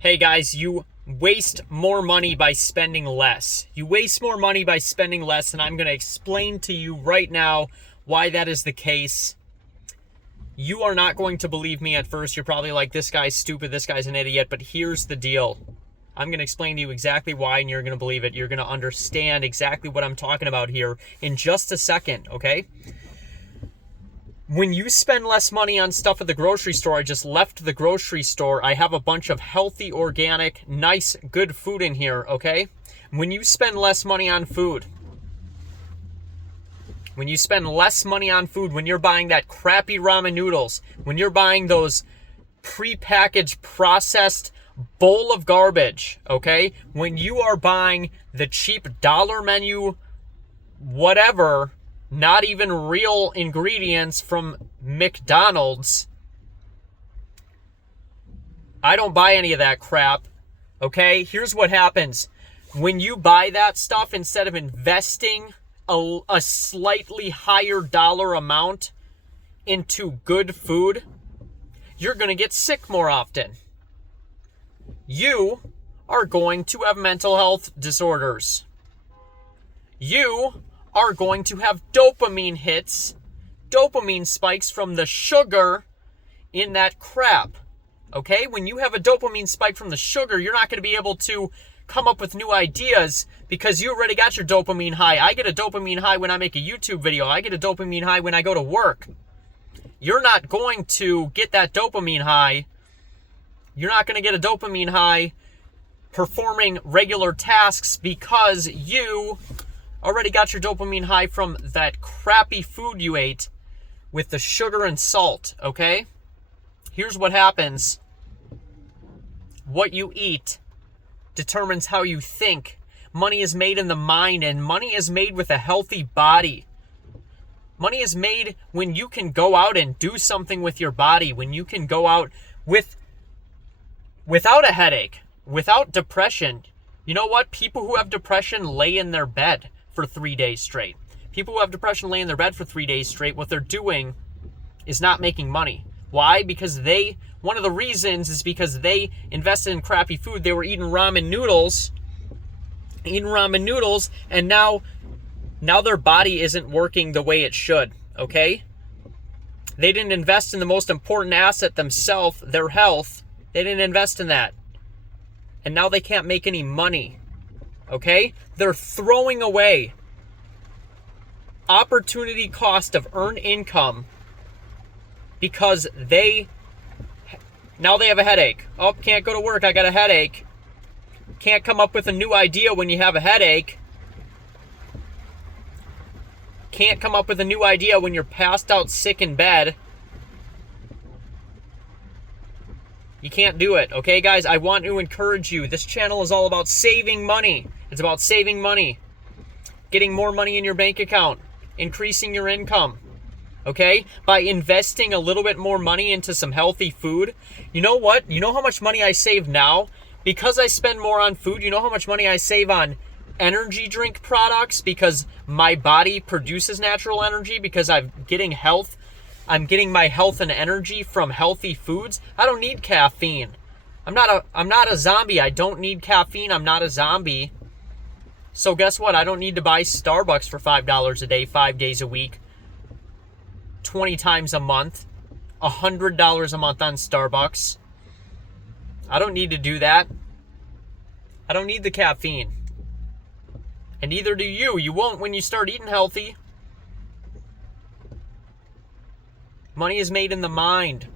Hey guys, you waste more money by spending less. You waste more money by spending less, and I'm going to explain to you right now why that is the case. You are not going to believe me at first. You're probably like, this guy's stupid, this guy's an idiot, but here's the deal. I'm going to explain to you exactly why, and you're going to believe it. You're going to understand exactly what I'm talking about here in just a second, okay? When you spend less money on stuff at the grocery store, I just left the grocery store. I have a bunch of healthy, organic, nice, good food in here, okay? When you spend less money on food, when you're buying that crappy ramen noodles, when you're buying those prepackaged, processed bowl of garbage, okay? When you are buying the cheap dollar menu, whatever, not even real ingredients from McDonald's. I don't buy any of that crap, okay? Here's what happens. When you buy that stuff, instead of investing a slightly higher dollar amount into good food, you're going to get sick more often. You are going to have mental health disorders. You are going to have dopamine hits, dopamine spikes from the sugar in that crap. Okay? When you have a dopamine spike from the sugar, you're not going to be able to come up with new ideas because you already got your dopamine high. I get a dopamine high when I make a YouTube video. I get a dopamine high when I go to work. You're not going to get that dopamine high. You're not going to get a dopamine high performing regular tasks because you already got your dopamine high from that crappy food you ate with the sugar and salt, okay? Here's what happens. What you eat determines how you think. Money is made in the mind, and money is made with a healthy body. Money is made when you can go out and do something with your body, when you can go out without a headache, without depression. You know what? People who have depression lay in their bed for 3 days straight. People who have depression lay in their bed for 3 days straight. What they're doing is not making money. Why? Because one of the reasons is because they invested in crappy food. They were eating ramen noodles, and now their body isn't working the way it should, okay? They didn't invest in the most important asset themselves, their health. They didn't invest in that. And now they can't make any money. Okay? They're throwing away opportunity cost of earned income because now they have a headache. Oh, can't go to work. I got a headache. Can't come up with a new idea when you have a headache. Can't come up with a new idea when you're passed out sick in bed. You can't do it, okay, guys? I want to encourage you. This channel is all about saving money. It's about saving money, getting more money in your bank account, increasing your income, okay? By investing a little bit more money into some healthy food. You know what? You know how much money I save now? Because I spend more on food, you know how much money I save on energy drink products because my body produces natural energy because I'm getting my health and energy from healthy foods. I don't need caffeine. I'm not a zombie. I don't need caffeine. I'm not a zombie. So guess what? I don't need to buy Starbucks for $5 a day, 5 days a week, 20 times a month, $100 a month on Starbucks. I don't need to do that. I don't need the caffeine. And neither do you. You won't when you start eating healthy. Money is made in the mind.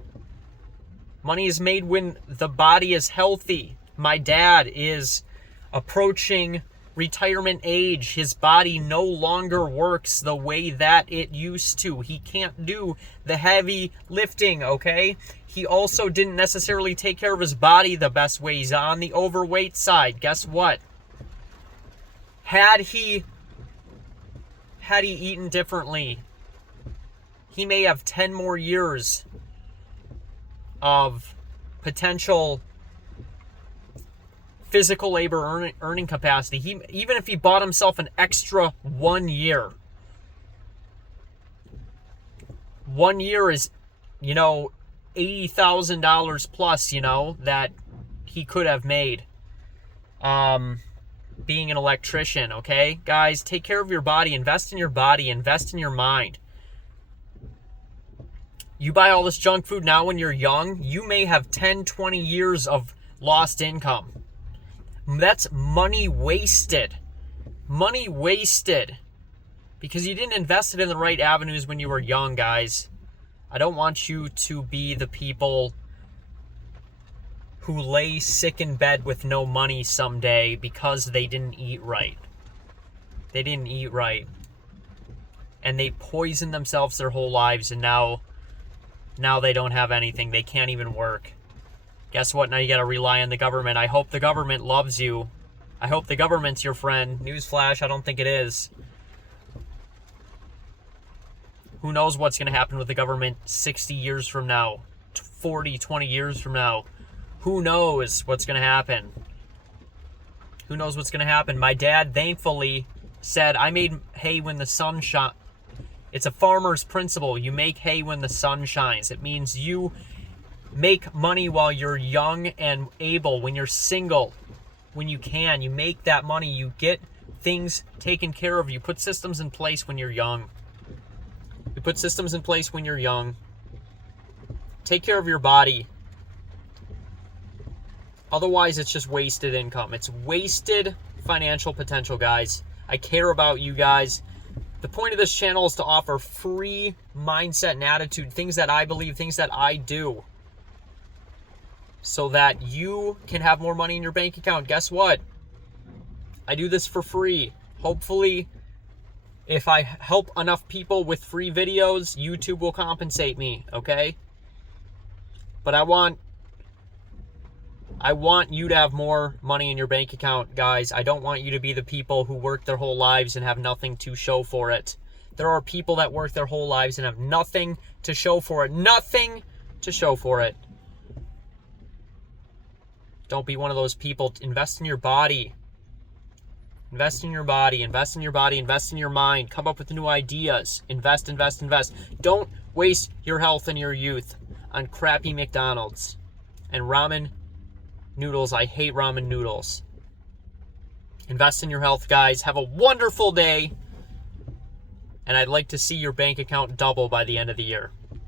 Money is made when the body is healthy. My dad is approaching retirement age. His body no longer works the way that it used to. He can't do the heavy lifting, okay? He also didn't necessarily take care of his body the best way. He's on the overweight side. Guess what? Had he eaten differently, he may have 10 more years of potential physical labor earning capacity. Even if he bought himself an extra 1 year. 1 year is, $80,000 plus, that he could have made being an electrician, okay? Guys, take care of your body. Invest in your body. Invest in your mind. You buy all this junk food now when you're young, you may have 10, 20 years of lost income. That's money wasted. Money wasted. Because you didn't invest it in the right avenues when you were young, guys. I don't want you to be the people who lay sick in bed with no money someday because they didn't eat right. They didn't eat right. And they poisoned themselves their whole lives, and now they don't have anything. They can't even work. Guess what? Now you gotta rely on the government. I hope the government loves you. I hope the government's your friend. Newsflash, I don't think it is. Who knows what's gonna happen with the government 60 years from now, 40, 20 years from now. Who knows what's going to happen? Who knows what's going to happen? My dad thankfully said, I made hay when the sun shines. It's a farmer's principle. You make hay when the sun shines. It means you make money while you're young and able. When you're single, when you can, you make that money. You get things taken care of. You put systems in place when you're young. You put systems in place when you're young. Take care of your body. Otherwise, it's just wasted income. It's wasted financial potential, guys. I care about you guys. The point of this channel is to offer free mindset and attitude, things that I believe, things that I do, so that you can have more money in your bank account. Guess what? I do this for free. Hopefully, if I help enough people with free videos, YouTube will compensate me, okay? But I want you to have more money in your bank account, guys. I don't want you to be the people who work their whole lives and have nothing to show for it. There are people that work their whole lives and have nothing to show for it. Nothing to show for it. Don't be one of those people. Invest in your body. Invest in your body. Invest in your body. Invest in your mind. Come up with new ideas. Invest, invest, invest. Don't waste your health and your youth on crappy McDonald's and ramen noodles. I hate ramen noodles. Invest in your health, guys. Have a wonderful day. And I'd like to see your bank account double by the end of the year.